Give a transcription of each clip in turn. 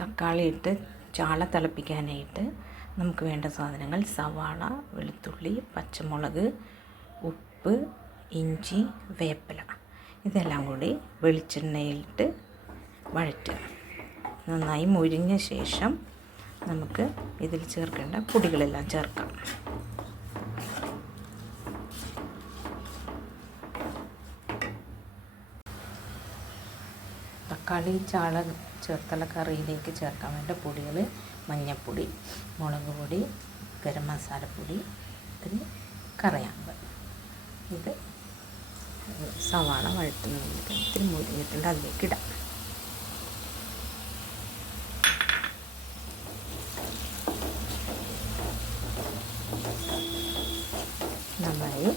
തക്കാളി ഇട്ട് ചാള തിളപ്പിക്കാനായിട്ട് നമുക്ക് വേണ്ട സാധനങ്ങൾ: സവാള, വെളുത്തുള്ളി, പച്ചമുളക്, ഉപ്പ്, ഇഞ്ചി, വേപ്പില. ഇതെല്ലാം കൂടി വെളിച്ചെണ്ണയിലിട്ട് വഴറ്റുക. നന്നായി മുരിഞ്ഞ ശേഷം നമുക്ക് ഇതിൽ ചേർക്കേണ്ട പൊടികളെല്ലാം ചേർക്കാം. തക്കാളി ചാള ചേർത്തുള്ള കറിയിലേക്ക് ചേർക്കാൻ വേണ്ട പൊടികൾ: മഞ്ഞൾപ്പൊടി, മുളക് പൊടി, ഗരം മസാലപ്പൊടി, പിന്നെ കറിയാമ്പ്. ഇത് സവാള വഴറ്റുന്നതിലേക്ക് ഇത്തിരി മുരിഞ്ഞിട്ടുണ്ട്, അതിലേക്ക് ഇടാം. നന്നായി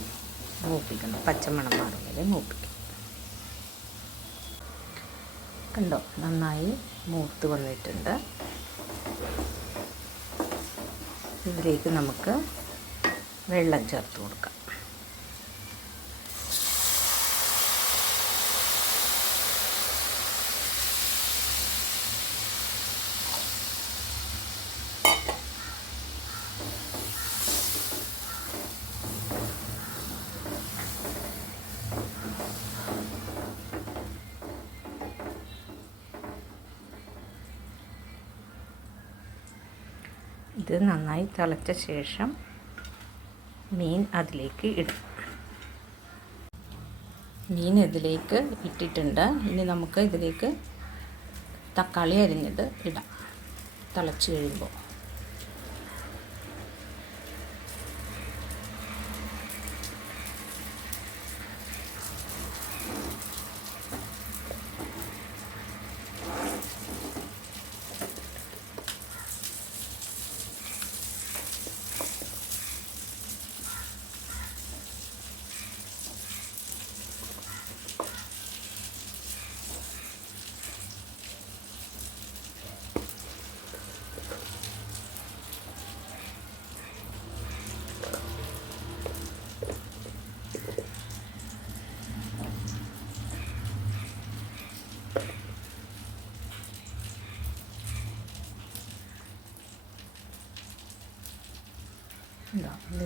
മൂപ്പിക്കണം, പച്ചമണം മാറും വരെ മൂപ്പിക്കണം. കണ്ടോ, നന്നായി മൂത്ത് വന്നിട്ടുണ്ട്. ഇതിലേക്ക് നമുക്ക് വെള്ളം ചേർത്ത് കൊടുക്കാം. ഇത് നന്നായി തിളച്ച ശേഷം മീൻ അതിലേക്ക് ഇടും. മീൻ ഇതിലേക്ക് ഇട്ടിട്ടുണ്ട്. ഇനി നമുക്ക് ഇതിലേക്ക് തക്കാളി അരിഞ്ഞത് ഇടാം തിളച്ച് കഴിയുമ്പോൾ.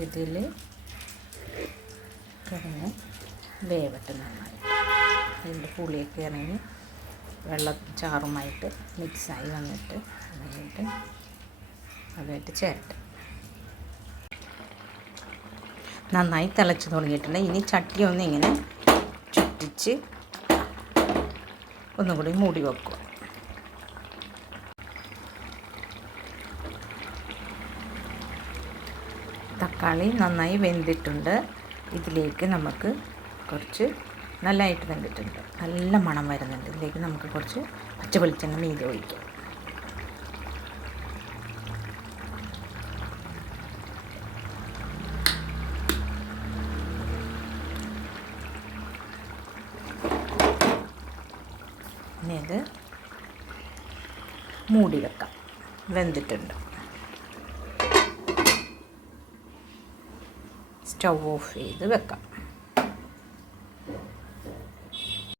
ഇതിൽ കിഴങ്ങ് വേവട്ടെ നന്നായി. അതിൻ്റെ പുളിയൊക്കെ ഇറങ്ങി വെള്ളച്ചാറുമായിട്ട് മിക്സായി വന്നിട്ട് അതായിട്ട് ചേരട്ടെ. നന്നായി തിളച്ച് തുടങ്ങിയിട്ടുണ്ട്. ഇനി ചട്ടി ഒന്നിങ്ങനെ ചുറ്റിച്ച് ഒന്നും കൂടി മൂടി വെക്കുക. തക്കാളി നന്നായി വെന്തിട്ടുണ്ട്. ഇതിലേക്ക് നമുക്ക് കുറച്ച് നല്ലതായിട്ട് വെന്തിട്ടുണ്ട്, നല്ല മണം വരുന്നുണ്ട്. ഇതിലേക്ക് നമുക്ക് കുറച്ച് പച്ച വെളിച്ചെണ്ണ മീതെ ഒഴിക്കാം. ഇനി ഇത് മൂടി വെക്കാം. വെന്തിട്ടുണ്ട്. സ്റ്റൗ ഓഫ് ചെയ്ത് വെക്കാം.